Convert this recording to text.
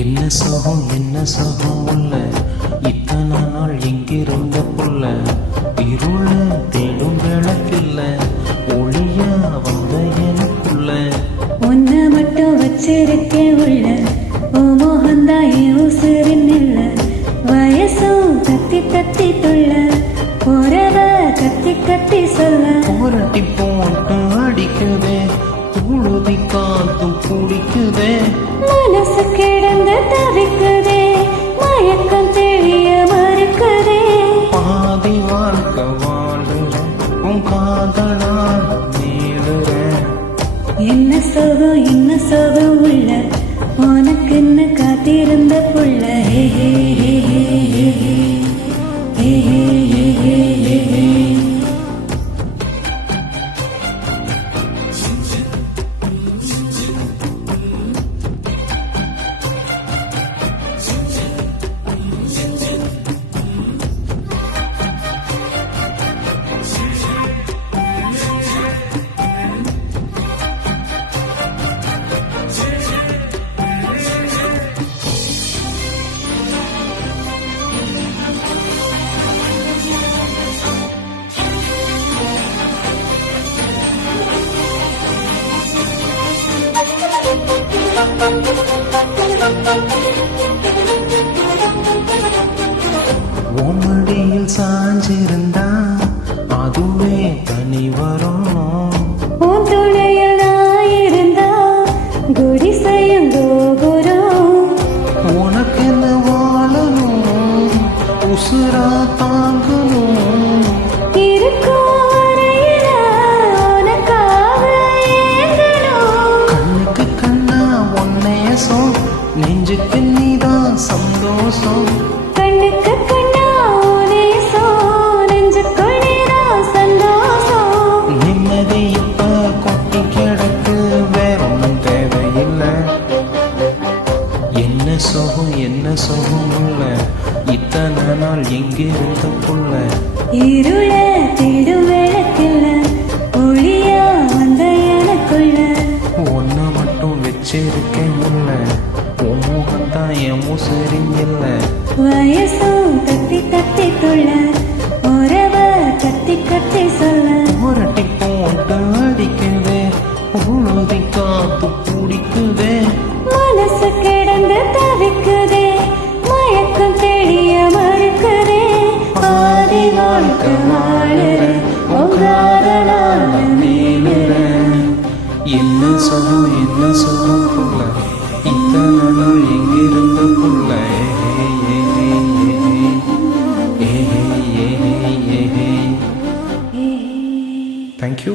என்ன சுகம் உள்ள இத்தனை நாள் எங்கிருந்த புள்ள இருள தேடும் விளக்கில்ல ஒளியா வந்த எனக்குள்ள ஒன்ன மட்டும் வச்சிருக்கேன் உள்ள ஓ மோகந்தாயே உசுரின் இல்ல வயசும் தத்தி தத்தி துள்ள போறவ கத்தி கத்தி சொல்ல புரட்டி போட்டு அடிக்குதே உழுதி காத்தும் குடிக்குதே மனசு கிடந்து தவிக்குதே மயக்கம் தெளிய மறுக்குதே பாதி வாழ்க்கை வாழுற உன் காதலால் நீளுற என்ன சோகம் உள்ள உனக்குன்னு காத்திருந்த புள்ள ஹே ஹே ஹே ஹே ஹே ஹே ஹே ஹே ஹே. உம்மடியில் சாஞ்சிருந்தா அதுவே தனி வரும் உன் துணையில் நான் இருந்தா குடிசையும் கோபுரம் உனக்கென்ன வாழணும் உசுரா தாங்கணும் இருக்கும் வரையில உனக்காக ஏங்கணும் கண்ணுக்கு கண்ணா ஒன்னேசம் நெஞ்சுக்கு நீதான் சந்தோஷம் கண்ணுக்கு கண்ணா நேசம் நெஞ்சுக்குள் நீதான் சந்தோஷம் நிம்மதி இப்ப கொட்டி கிடக்கு வேறொன்னும் தேவையில்லை என்ன சுகம் உள்ள இத்தனை நாள் எங்கிருந்த புள்ள இருள தேடும் விளக்கில்ல ஒளியா வந்த எனக்குள்ள ஒன்ன மட்டும் வச்சிருக்கேன் முள்ள உன் முகம்தான் என் முசிறின் இல்லை வயசும் தத்தி தத்தி துள்ள உறவ கத்தி கத்தி சொல்ல புரட்டி போட்டு அடிக்குதே உழுதி காத்து பிடிக்குதே மனசு கிடந்து தவிக்குதே மயக்கம் தெளிய மறுக்குதே பாதி வாழ்க்கை வாழுற உங்காதலால நீளுற என்ன சுகம் புள்ள இத்தனை நாள் எங்கிருந்த புள்ள தேங்க்யூ.